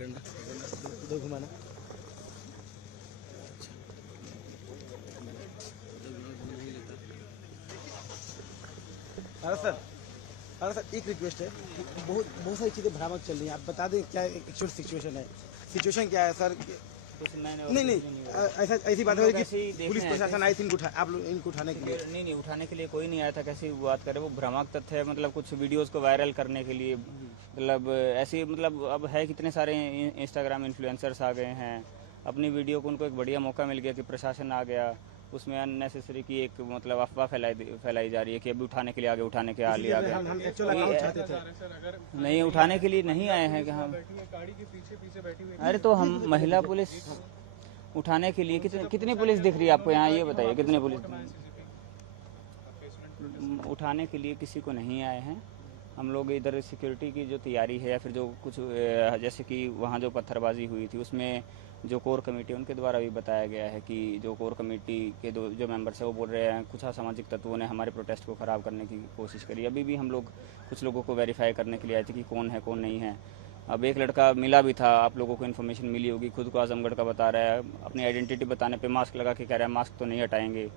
दो घुमाना। अरे सर एक रिक्वेस्ट है, बहुत सारी चीज़ें भ्रामक चल रही हैं, आप बता दें क्या एक्चुअल सिचुएशन है? सिचुएशन क्या है सर? नहीं ऐसी बात है कि पुलिस प्रशासन आई थी आप लोग इनको उठाने के लिए? नहीं उठाने के लिए कोई नहीं आया था। कैसी बात करे, वो भ्रामक तथ्य है। मतलब कुछ वीडियोस को वायरल करने के लिए, मतलब ऐसे मतलब अब है कितने सारे इंस्टाग्राम इन्फ्लुएंसर्स आ गए हैं, अपनी वीडियो को उनको एक बढ़िया मौका मिल गया कि प्रशासन आ गया, उसमें अननेसेसरी की एक मतलब अफवाह फैलाई जा रही है कि अभी उठाने के लिए आगे, उठाने के लिए आ गया। नहीं उठाने के लिए नहीं आए हैं कि हम, अरे तो हम महिला पुलिस उठाने के लिए कितनी पुलिस दिख रही है आपको यहाँ, ये बताइए कितनी पुलिस? उठाने के लिए किसी को नहीं आए हैं हम लोग। इधर सिक्योरिटी की जो तैयारी है या फिर जो कुछ जैसे कि वहाँ जो पत्थरबाजी हुई थी उसमें जो कोर कमेटी उनके द्वारा भी बताया गया है कि जो कोर कमेटी के जो मेंबर्स है वो बोल रहे हैं कुछ असामाजिक तत्वों ने हमारे प्रोटेस्ट को ख़राब करने की कोशिश करी। अभी भी हम लोग कुछ लोगों को वेरीफाई करने के लिए आए थे कि कौन है कौन नहीं है। अब एक लड़का मिला भी था, आप लोगों को इन्फॉर्मेशन मिली होगी, खुद को आजमगढ़ का बता रहा है, अपनी आइडेंटिटी बताने पे मास्क लगा के कह रहा है मास्क तो नहीं हटाएंगे,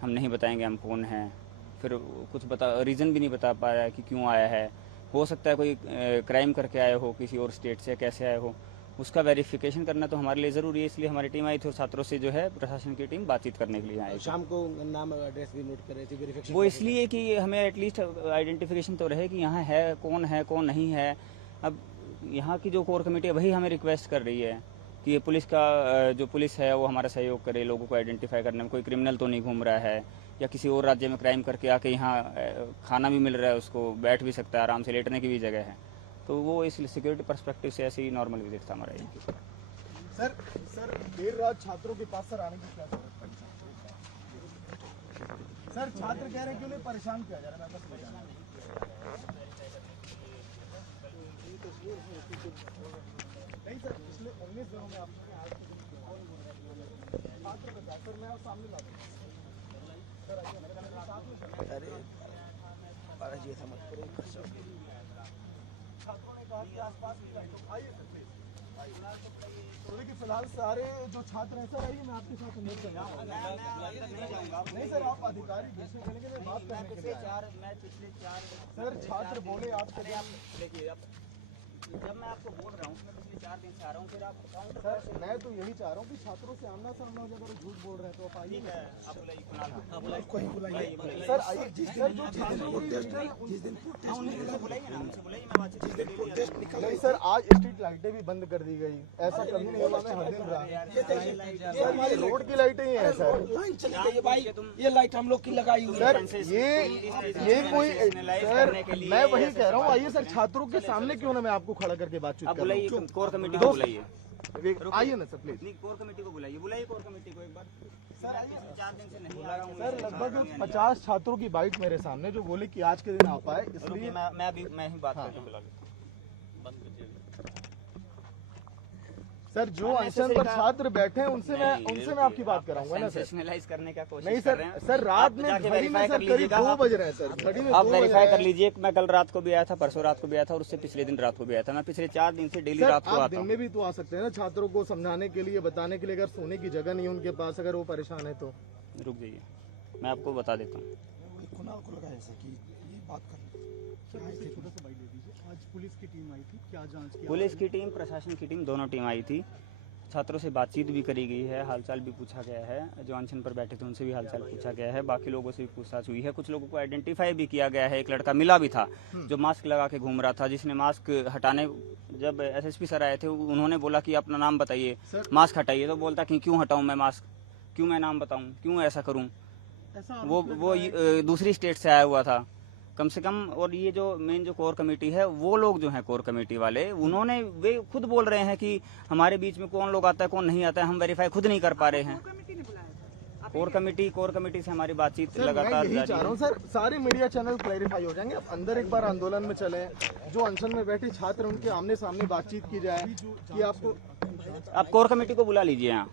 हम नहीं बताएंगे हम कौन हैं। फिर कुछ रीज़न भी नहीं बता पा रहा है कि क्यों आया है। हो सकता है कोई क्राइम करके आए हो किसी और स्टेट से, कैसे आए हो, उसका वेरिफिकेशन करना तो हमारे लिए ज़रूरी है। इसलिए हमारी टीम आई थी और छात्रों से जो है प्रशासन की टीम बातचीत करने के लिए आई। शाम को नाम एड्रेस भी नोट कर रहे थे, वेरिफिकेशन वो इसलिए कि हमें एटलीस्ट आइडेंटिफिकेशन तो रहे कि यहाँ है कौन नहीं है। अब यहाँ की जो कोर कमेटी है वही हमें रिक्वेस्ट कर रही है कि ये पुलिस का जो पुलिस है वो हमारा सहयोग करे, लोगों को आइडेंटिफाई करने में, कोई क्रिमिनल तो नहीं घूम रहा है या किसी और राज्य में क्राइम करके आके यहाँ खाना भी मिल रहा है, उसको बैठ भी सकता है, आराम से लेटने की भी जगह है। तो वो इस सिक्योरिटी पर्सपेक्टिव से ऐसे ही नॉर्मल विजिट था हमारा ये। सर देर रात छात्रों के पास सर आने की क्या जरूरत पड़ी? सर छात्र कह रहे हैं कि उन्हें परेशान किया जा रहा है। नहीं सर, पिछले 19 दिनों में आपने छात्र बता सर, मैं आप सामने ला दूंगा सर। अरे महाराज ये समझ करो छात्रों ने कहा कि आसपास आइए सर प्लीज। तो देखिए फिलहाल सारे जो छात्र हैं सर, आइए मैं आपके साथ नहीं जाऊंगा। नहीं सर, आप अधिकारी दूसरे चलेंगे, मैं बात करने के लिए सर। छात्र बोले आपसे, देखिए अब जब मैं आपको बोल रहा हूँ मैं पिछले 4 दिन से आ रहा हूँ, फिर आप सर मैं तो यही चाह रहा हूँ कि छात्रों से आमना सामना हो जाए। अगर झूठ बोल रहे हैं तो आप आइए। सर आइए, जिस दिन जो छात्रों प्रोटेस्ट है, जिस दिन नहीं सर, आज स्ट्रीट लाइटें भी बंद कर दी गई, ऐसा कभी नहीं हुआ, मैं हर दिन रहा सर। ये रोड की लाइटें ही है सर, ये लाइट हम लोग की लगाई हुई सर। ये कोई सर, मैं वही कह रहा हूँ, आइए सर, छात्रों के सामने क्यों ना मैं आपको खड़ा करके बातचीत कर रहा हूँ। कोर कमेटी को बुलाइए, आइए ना सर प्लीज। नहीं कोर कमेटी को बुलाइए कोर कमेटी को एक बार। सर आइए। 4 दिन से नहीं आ रहा हूँ सर लगभग 50 छात्रों की बाइट मेरे सामने जो बोले कि आज के दिन आ पाए, इसलिए मैं ही बात करके बुला लूँ। सर जो अनशन पर छात्र बैठे हैं उनसे मैं आपकी बात कराऊंगा ना सर। सेंसेशनलाइज करने का कोशिश नहीं कर रहे हैं सर रात में घड़ी में सर करीब 2 बज रहे हैं सर, घड़ी में आप 2 वेरीफाई कर लीजिए। मैं कल रात को भी आया था, परसों रात को भी आया था और उससे पिछले दिन रात को भी आया था। मैं पिछले 4 दिन से डेली रात को आप आता दिन हूँ। में भी तो आ सकते हैं ना, छात्रों को समझाने के लिए, बताने के लिए। अगर सोने की जगह नहीं है उनके पास, अगर वो परेशान है तो रुक जाइए, मैं आपको बता देता हूँ। आज पुलिस की टीम आई थी, क्या जांच की? पुलिस की टीम, प्रशासन की टीम, दोनों टीम आई थी। छात्रों से बातचीत भी करी गई है, हालचाल भी पूछा गया है। जो अनशन पर बैठे थे उनसे भी हालचाल पूछा गया है, बाकी लोगों से भी पूछताछ हुई है। कुछ लोगों को आइडेंटिफाई भी किया गया है। एक लड़का मिला भी था जो मास्क लगा के घूम रहा था, जिसने मास्क हटाने, जब एसएसपी सर आए थे उन्होंने बोला कि अपना नाम बताइए, मास्क हटाइए, तो बोलता कि क्यों हटाऊं मैं मास्क, क्यों मैं नाम बताऊं, क्यों ऐसा करूं। वो दूसरी स्टेट से आया हुआ था कम से कम। और ये जो मेन जो कोर कमेटी है, वो लोग जो हैं कोर कमेटी वाले, उन्होंने वे खुद बोल रहे हैं कि हमारे बीच में कौन लोग आता है कौन नहीं आता है हम वेरीफाई खुद नहीं कर पा रहे हैं। कोर कमेटी से हमारी बातचीत लगातार यही चाह रहा हूँ सर, सारे मीडिया चैनल क्लैरिफाई हो जाएंगे। अब अंदर एक बार आंदोलन में चले, जो अनशन में बैठे छात्र उनके आमने सामने बातचीत की जाए कि आपको, आप कोर कमेटी को बुला लीजिए यहाँ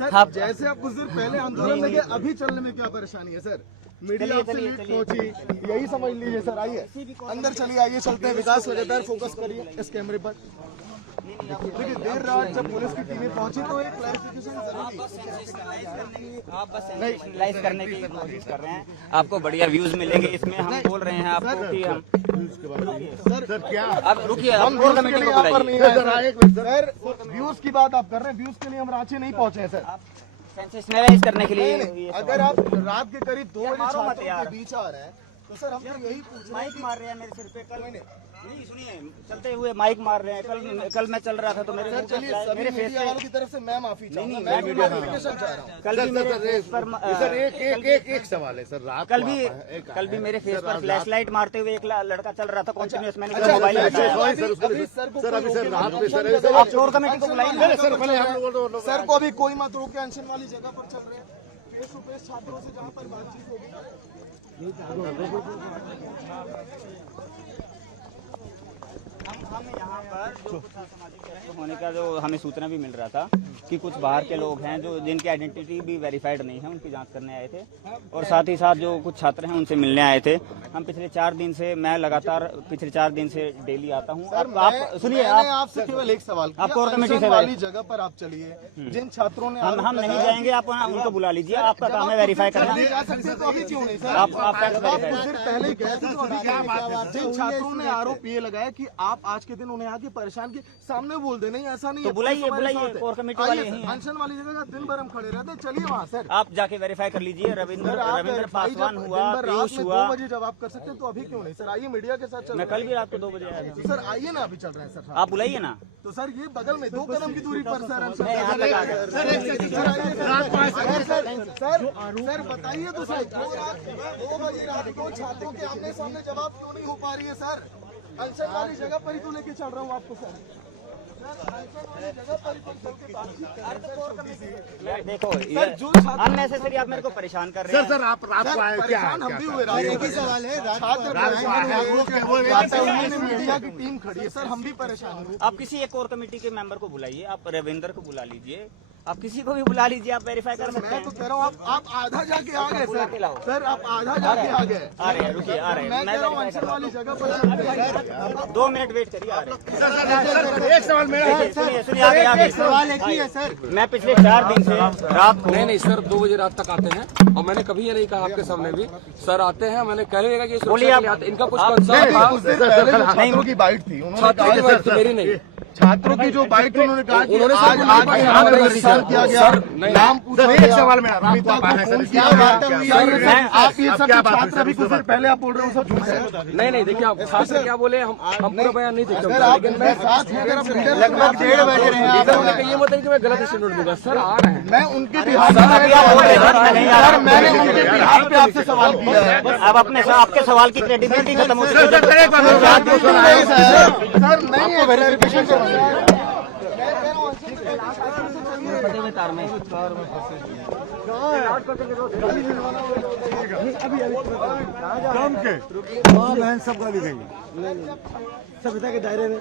सर। जैसे आप कुछ देर पहले आंदोलन में गए, अभी चलने में क्या परेशानी है सर? मीडिया आपसे लेट पहुंची, यही समझ लीजिए सर। आइए अंदर चलिए, आइए चलते हैं। विकास लगातार फोकस करिए इस कैमरे पर। देखिए देर रात जब पुलिस की टीमें पहुंची तो एक क्लैरिफिकेशन जरूरी आप बस सेंसेशनलाइज करने की कोशिश कर रहे हैं। आपको बढ़िया व्यूज मिलेंगे इसमें। हम बोल रहे हैं आपको कि हम सर क्या अब रुकिए, हम आप कोर व्यूज के कमेटी लिए को यहाँ पर बुलाइए। नहीं आए सर। व्यूज की बात आप कर रहे हैं, व्यूज के लिए हम रांची नहीं पहुंचे हैं सर। सेंसेशनलाइज करने के लिए नहीं, ये अगर आप रात के करीब 2 बजे मारो मत छात्रों यार। के बीच आ रहे हैं तो सर हम तो यही पूछ रहे हैं माइक मार रहे हैं मेरे सिर पे। कल नहीं सुनिए, चलते हुए माइक मार रहे हैं। कल मैं चल रहा था तो मेरे सर चलिए सभी मेरे फेस मीडिया वालों की तरफ से मैं माफी चाहूंगा। नहीं, मैं मीडिया क्लैरिफिकेशन चाह रहा हूँ। कल भी मेरे फेस पर सर एक सवाल है सर। रात कल को भी आप- एक- कल भी मेरे फेस पर फ्लैश लाइट मारते हुए एक लड़का चल रहा था कॉन्टिन्यूस। मैंने अच्छा, मोबाइल अच्छा, बताया। सॉरी सर, उसको अभी सर को सर अभी कोई सर रोके रात मत। में सर अनशन आप कोर कमेटी को बुलाइए ना। सर पहले हम लोग सर को अभी कोई मत रोके, अनशन वाली जगह पर चल रहे हैं। फेस टू फेस छात्रों से जहाँ पर बातचीत होगी। हम यहाँ पर जो कुछ असामाजिक तत्व होने का जो हमें सूचना भी मिल रहा था कि कुछ बाहर के लोग हैं जो जिनकी आइडेंटिटी भी वेरीफाइड नहीं है, उनकी जांच करने आए थे। और साथ ही साथ जो कुछ छात्र हैं उनसे मिलने आए थे। हम पिछले 4 दिन से, मैं लगातार पिछले 4 दिन से डेली आता हूँ। आप सुनिए, मैंने आप आपसे केवल एक सवाल किया, आप कोर कमेटी अनशन से वाली जगह पर आप चलिए। जिन छात्रों ने हम नहीं जाएंगे। आप वहाँ उनको बुला लीजिए। आपका काम है वेरीफाई करना। नहीं जा सकते तो अभी क्यों नहीं सर? आप फैक्ट आप वेरीफाई कुछ देर पहले ही गए थे तो जिन छात्रों ने आरोप ये लगाया कि आप आज के दिन उन्हें आके परेशान किए, सामने बोल दे नहीं ऐसा नहीं तो है। बुलाइए, पुलिस हमारे बुलाइए, साथ है। कोर कमेटी आइए वाले सर, यहीं हैं। अनशन वाली जगह का दिन भर हम खड़े रहते हैं, चलिए वहाँ सर। आप जाके वेरीफाई कर लीजिए। रविंद्र सर आप रविंद्र भाई जब पासवान दिन हुआ, भर रात पीयूष में हुआ। 2 बजे जब आप कर सकते हैं तो अभी क्यों नहीं सर? आइए मीडिया के साथ चल मैं रहे कल भी रात को 2 बजे आया हैं। तो सर आइए ना, अभी चल रहे हैं सर। आप बुलाइए ना। तो सर ये बगल में 2 कदम की दूरी पर सर अनशन मैं यहाँ तक आ गया। सर बताइए तो सर 2 बजे रात को छात्रों के आमने सामने जवाब क्यों नहीं हो पा रही है सर? अनशन वाली जगह पर ही तो लेके चल रहा हूँ आपको सर। अनशन वाली जगह पर ही तो चल के बातचीत कर रहे हैं। देखो, सर जो अननेसेसरी आप मेरे को परेशान कर रहे हैं। सर आप रात को आए क्या परेशान हम भी हुए। एक ही सवाल है, छात्र मीडिया की टीम खड़ी है सर, हम भी परेशान हुए। आप किसी एक कोर कमेटी के मेंबर को बुलाइए। आप रविंद्र को बुला लीजिए। आप किसी को भी बुला लीजिए। आप वेरीफाई कर सकते मैं तो हैं। कह रहा हूँ आप आधा जाके आ गए सर। सर आप आधा जाके आ गए। आ रहे हैं, रुकिए, आ रहे हैं। मैं मैं कह रहा हूँ वेरीफाई अनशन कर वाली जगह पर 2 मिनट वेट करिए। आ रहे हैं। एक सवाल मेरा है। सुनिए, आगे आगे सवाल एक ही है सर। मैं पिछले 4 दिन से रात को नहीं सर 2 बजे रात तक आते हैं और मैंने कभी ये नहीं कहा आपके सामने भी सर आते हैं। मैंने कह रहेगा कि बोलिए आप। इनका कुछ कंसर्न था। कुछ देर पहले जो छात्रों की बाइट थी, उन्होंने छात्रों की कहा बात थी, मेरी नहीं। छात्रों की जो बाइट थी उन्होंने कहा कि उन्होंने आज सर आज बोला यहाँ पे कि परेशान किया गया, सर, नहीं। नाम पूछा सर, एक गया, सवाल मेरा, रात को पिता आप आए हैं, को फोन सर, किया क्या गया। बात हुई? सर, आप ये सब क्या जो बात हुई, छात्र अभी कुछ देर पहले आप बोल रहे हो सब झूठ है। नहीं देखिए आप छात्र क्या बोले हम पूरा बयान नहीं देते अगर आप मेरे साथ हैं, अगर आप लगभग 1:30 बजे रहे हैं, सर उन्होंने ये मत है कि मैं गलत स्टेटमेंट दूंगा। सर आ रहे हैं। मैं उनके बिहार सर मैंने उनके बिहार पे आपसे सवाल किया है। अब अपने आपके सवाल की क्रेडिबिलिटी खत्म हो चुकी है। सर नहीं है वेरिफिकेशन करवाना। तार में काम के माँ बहन सबका लिखेंगे। सभ्यता के दायरे में